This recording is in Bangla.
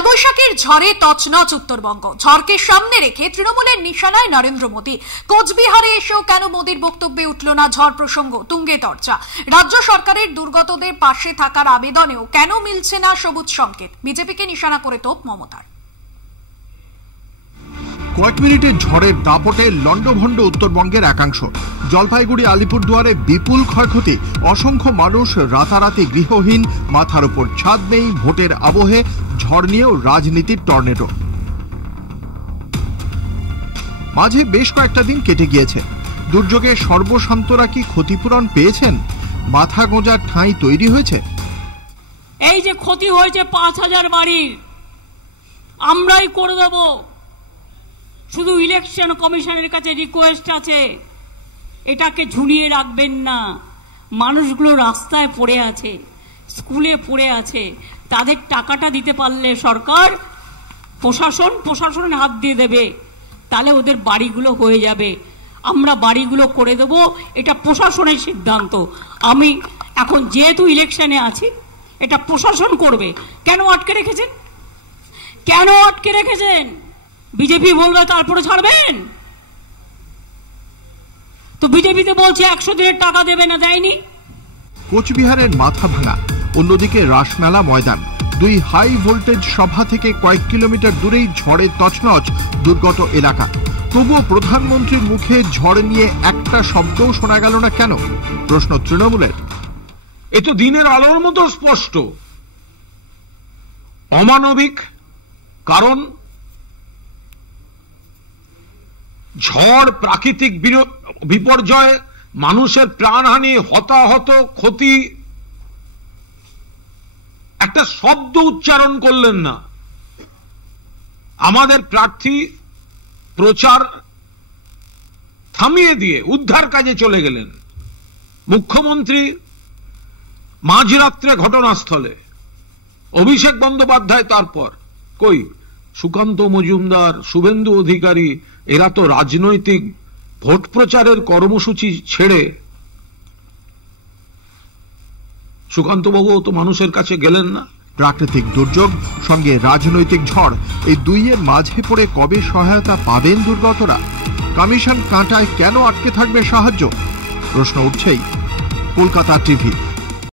কালবৈশাখীর ঝড়ে তছনছ উত্তরবঙ্গ। ঝড়কে সামনে রেখে তৃণমূলের নিশানায় নরেন্দ্র মোদী। কোচবিহারে এসেও কেন মোদীর বক্তব্যে উঠল না ঝড় প্রসঙ্গ? তুঙ্গে চর্চা। রাজ্য সরকারের দুর্গতদের পাশে থাকার আবেদনেও কেন মিলছে না সবুজ সংকেত? বিজেপিকে নিশানা করে তোপ মমতার। কয়েক মিনিটের ঝড়ের দাপটে লন্ডভন্ড উত্তরবঙ্গের একাংশ। জলপাইগুড়ি আলিপুরদুয়ারে বিপুল ক্ষয়ক্ষতি, অসংখ্য মানুষ রাতারাতি গৃহহীন, মাথার উপর ছাদ নেই। ভোটের আবহে ঝড় নিয়েও রাজনীতির টর্নেডো। মাঝে বেশ কয়েকটা দিন কেটে গিয়েছে। দুর্যোগে সর্বশান্তরা কি ক্ষতিপূরণ পেয়েছেন? মাথা গোঁজার ঠাঁই তৈরি হয়েছে? এই যে ক্ষতি হয়েছে ৫,০০০ বাড়ির, আমরাই করে দেব। শুধু ইলেকশন কমিশনের কাছে রিকোয়েস্ট আছে, এটাকে ঝুলিয়ে রাখবেন না। মানুষগুলো রাস্তায় পড়ে আছে, স্কুলে পড়ে আছে, তাদের টাকাটা দিতে পারলে সরকার প্রশাসনের হাত দিয়ে দেবে, তাহলে ওদের বাড়িগুলো হয়ে যাবে। আমরা বাড়িগুলো করে দেব, এটা প্রশাসনের সিদ্ধান্ত। আমি এখন যেহেতু ইলেকশনে আছি, এটা প্রশাসন করবে। কেন আটকে রেখেছেন? কেন আটকে রেখেছেন? বিজেপি বলবে তারপরে ছাড়বেন? তো বিজেপিতে বলছে ১০০ দিনের টাকা দেবে না, দেয়নি। কোচবিহারের মাথা ভাঙা, অন্যদিকে রাসমেলা ময়দান। দুই হাই ভোল্টেজ সভা থেকে কয়েক কিলোমিটার দূরেই ঝড়ে তছনছ দুর্গত এলাকা। তবুও প্রধানমন্ত্রীর মুখে ঝড় নিয়ে একটা শব্দও শোনা গেল না কেন? প্রশ্ন তৃণমূলের। এ তো দিনের আলোর মতো স্পষ্ট। অমানবিক, কারণ ঝড়, প্রাকৃতিক বিপর্যয়, মানুষের প্রাণহানি, হতাহত, ক্ষতি, একটা শব্দ উচ্চারণ করলেন না। আমাদের প্রার্থী প্রচার থামিয়ে দিয়ে উদ্ধার কাজে চলে গেলেন। মুখ্যমন্ত্রী মাঝরাত্রে ঘটনাস্থলে, অভিষেক বন্দ্যোপাধ্যায় তারপর কই? সুকান্ত মজুমদার, শুভেন্দু অধিকারী, এরা তো রাজনৈতিক ভোট প্রচারের কর্মসূচি ছেড়ে, সুকান্তবাবুও তো মানুষের কাছে গেলেন না। প্রাকৃতিক দুর্যোগ সঙ্গে রাজনৈতিক ঝড়, এই দুইয়ের মাঝে পড়ে কবে সহায়তা পাবেন দুর্গতরা? কমিশন কাঁটায় কেন আটকে থাকবে সাহায্য? প্রশ্ন উঠছেই। কলকাতা টিভি।